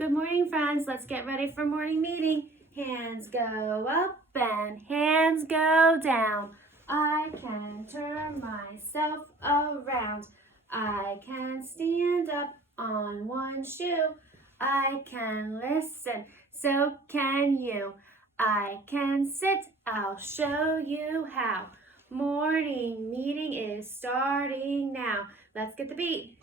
Good morning, friends. Let's get ready for morning meeting. Hands go up and hands go down. I can turn myself around. I can stand up on one shoe. I can listen, so can you. I can sit, I'll show you how. Morning meeting is starting now. Let's get the beat.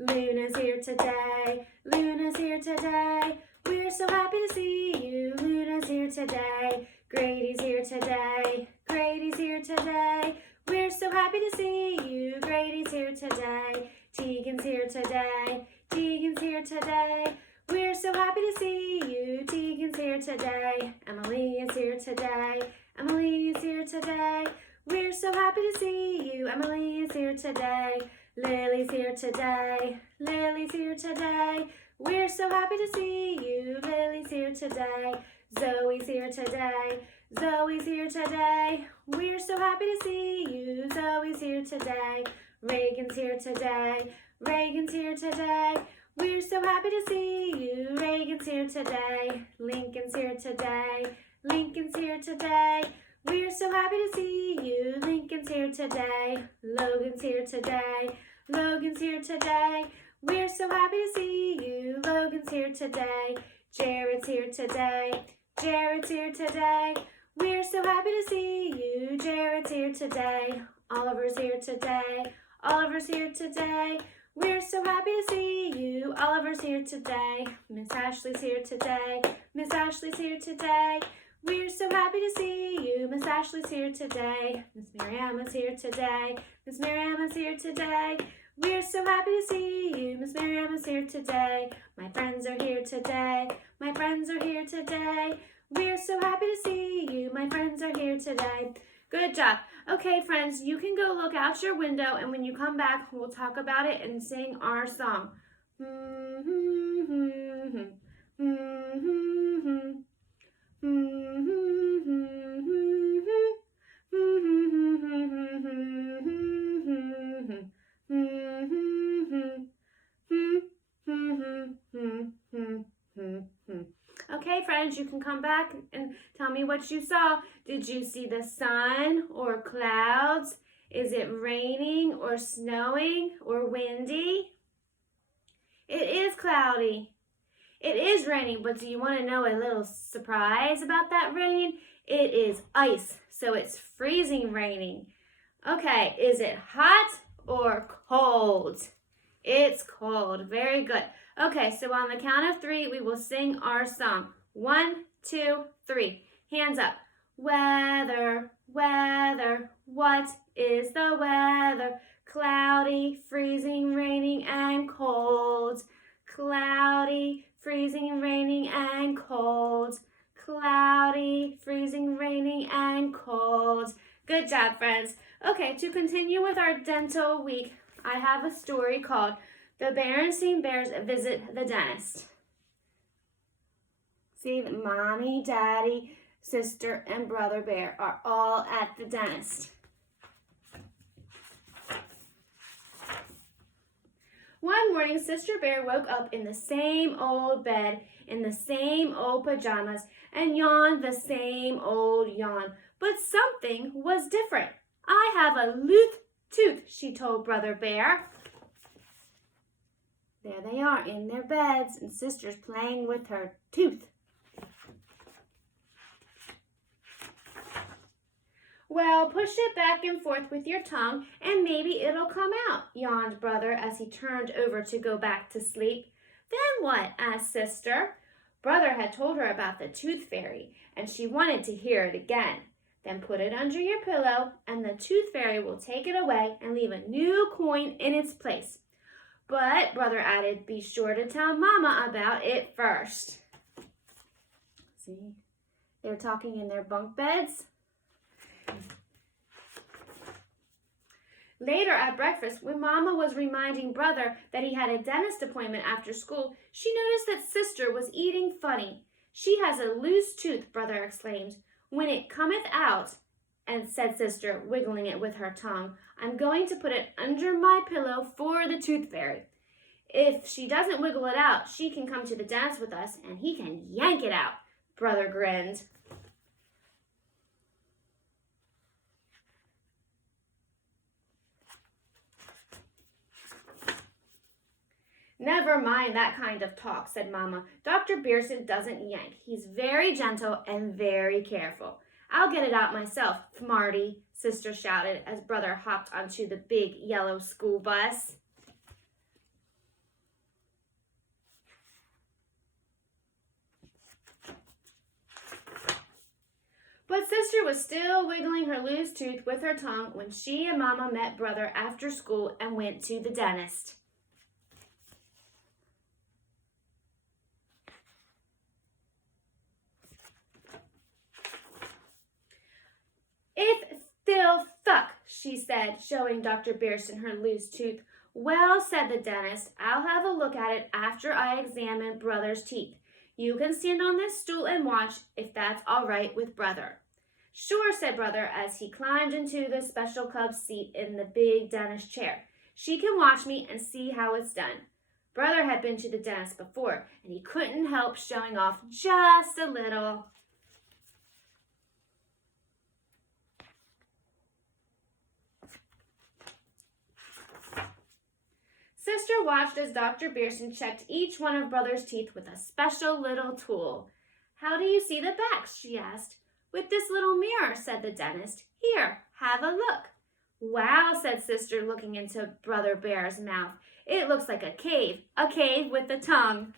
Luna's here today, Luna's here today. We're so happy to see you, Luna's here today. Grady's here today, Grady's here today. We're so happy to see you, Grady's here today. Tegan's here today, Tegan's here today. We're so happy to see you, Tegan's here today. Emily is here today, Emily is here today. We're so happy to see you, Emily is here today. Lily's here today, Lily's here today. We're so happy to see you, Lily's here today. Zoe's here today, Zoe's here today. We're so happy to see you, Zoe's here today. Reagan's here today, Reagan's here today. We're so happy to see you, Reagan's here today. Lincoln's here today, Lincoln's here today. We're so happy to see you, Lincoln's here today. Logan's here today, Logan's here today. We're so happy to see you, Logan's here today. Jared's here today, Jared's here today. We're so happy to see you, Jared's here today. Oliver's here today, Oliver's here today. We're so happy to see you, Oliver's here today. Miss Ashley's here today, Miss Ashley's here today. We're so happy to see you, Miss Ashley's here today. Miss Miriam is here today, Miss Miriam is here today. We're so happy to see you, Miss Miriam is here today. My friends are here today, my friends are here today. We're so happy to see you, my friends are here today. Good job. Okay, friends, you can go look out your window, and when you come back, we'll talk about it and sing our song. Okay, friends, you can come back and tell me what you saw. Did you see the sun or clouds? Is it raining or snowing or windy? It is cloudy. It is raining, but do you want to know a little surprise about that rain? It is ice, so it's freezing raining. Okay, is it hot or cold? It's cold. Very good. Okay, so on the count of 3, we will sing our song. 1, 2, 3. Hands up. Weather, weather, what is the weather? Cloudy, freezing, raining, and cold. Cloudy, freezing, raining, and cold. Cloudy, freezing, raining, and cold. Good job, friends. Okay, to continue with our dental week, I have a story called The Berenstain Bears Visit the Dentist. See, Mommy, Daddy, Sister, and Brother Bear are all at the dentist. One morning, Sister Bear woke up in the same old bed, in the same old pajamas, and yawned the same old yawn. But something was different. I have a loose tooth, she told Brother Bear. There they are in their beds, and Sister's playing with her tooth. Well, push it back and forth with your tongue, and maybe it'll come out, yawned Brother as he turned over to go back to sleep. Then what? Asked Sister. Brother had told her about the tooth fairy, and she wanted to hear it again. Then put it under your pillow, and the tooth fairy will take it away and leave a new coin in its place. But, Brother added, be sure to tell Mama about it first. See, they're talking in their bunk beds. Later at breakfast, when Mama was reminding Brother that he had a dentist appointment after school, she noticed that Sister was eating funny. She has a loose tooth, Brother exclaimed. When it cometh out, and said Sister, wiggling it with her tongue, I'm going to put it under my pillow for the tooth fairy. If she doesn't wiggle it out, she can come to the dentist with us and he can yank it out. Brother grinned. Never mind that kind of talk, said Mama. Dr. Bearson doesn't yank. He's very gentle and very careful. I'll get it out myself, Marty, Sister shouted as Brother hopped onto the big yellow school bus. But Sister was still wiggling her loose tooth with her tongue when she and Mama met Brother after school and went to the dentist. It still stuck, she said, showing Dr. Bearson her loose tooth. Well, said the dentist, I'll have a look at it after I examine Brother's teeth. You can stand on this stool and watch if that's all right with Brother. Sure, said Brother as he climbed into the special club seat in the big dentist chair. She can watch me and see how it's done. Brother had been to the dentist before, and he couldn't help showing off just a little. Sister watched as Dr. Bearson checked each one of Brother's teeth with a special little tool. How do you see the backs? She asked. With this little mirror, said the dentist. Here, have a look. Wow, said Sister, looking into Brother Bear's mouth. It looks like a cave with a tongue.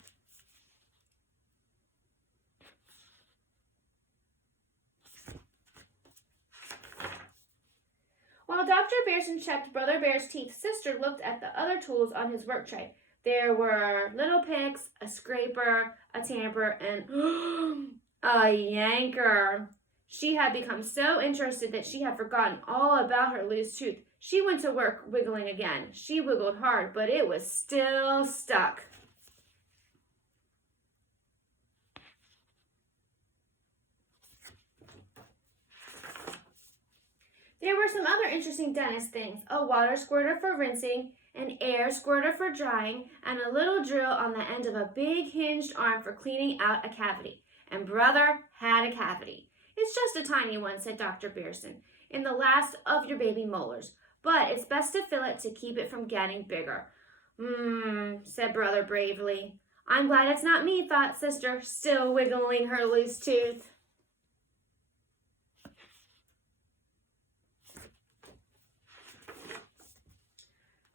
While Dr. Bearson checked Brother Bear's teeth, Sister looked at the other tools on his work tray. There were little picks, a scraper, a tamper, and a yanker. She had become so interested that she had forgotten all about her loose tooth. She went to work wiggling again. She wiggled hard, but it was still stuck. There were some other interesting dentist things, a water squirter for rinsing, an air squirter for drying, and a little drill on the end of a big hinged arm for cleaning out a cavity. And Brother had a cavity. It's just a tiny one, said Dr. Bearson, in the last of your baby molars, but it's best to fill it to keep it from getting bigger. Said Brother bravely. I'm glad it's not me, thought Sister, still wiggling her loose tooth.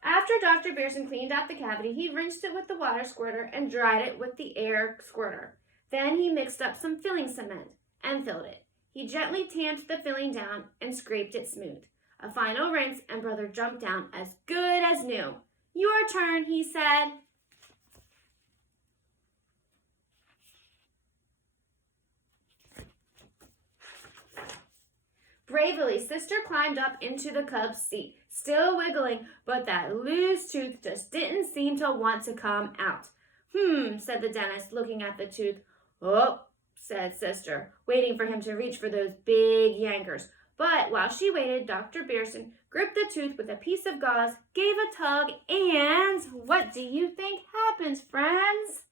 After Dr. Bearson cleaned out the cavity, he rinsed it with the water squirter and dried it with the air squirter. Then he mixed up some filling cement and filled it. He gently tamped the filling down and scraped it smooth. A final rinse, and Brother jumped down as good as new. Your turn, he said. Bravely, Sister climbed up into the cub's seat, still wiggling, but that loose tooth just didn't seem to want to come out. Said the dentist, looking at the tooth. Oh, said Sister, waiting for him to reach for those big yankers. But while she waited, Dr. Bearson gripped the tooth with a piece of gauze, gave a tug, and what do you think happens, friends?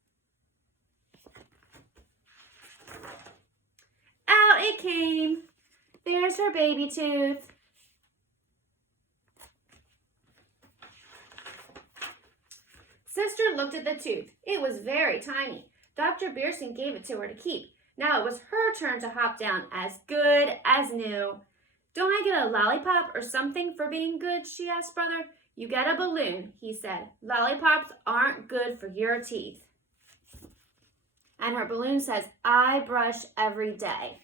Out it came. There's her baby tooth. Sister looked at the tooth. It was very tiny. Dr. Bearson gave it to her to keep. Now it was her turn to hop down as good as new. Don't I get a lollipop or something for being good? She asked Brother. You get a balloon, he said. Lollipops aren't good for your teeth. And her balloon says, I brush every day.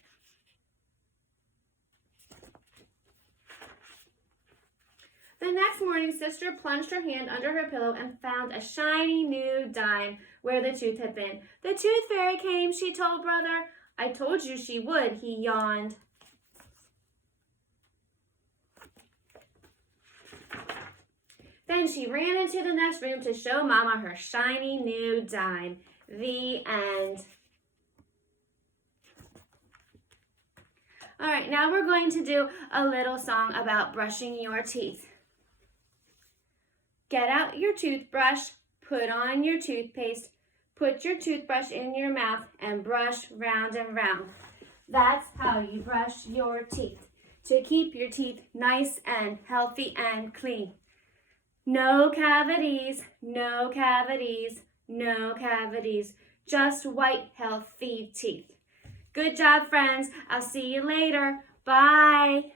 The next morning, Sister plunged her hand under her pillow and found a shiny new dime where the tooth had been. The tooth fairy came, she told Brother. I told you she would, he yawned. Then she ran into the next room to show Mama her shiny new dime. The end. All right, now we're going to do a little song about brushing your teeth. Get out your toothbrush, Put on your toothpaste. Put your toothbrush in your mouth and brush round and round. That's how you brush your teeth, to keep your teeth nice and healthy and clean. No cavities, no cavities, no cavities, just white, healthy teeth. Good job, friends. I'll see you later. Bye.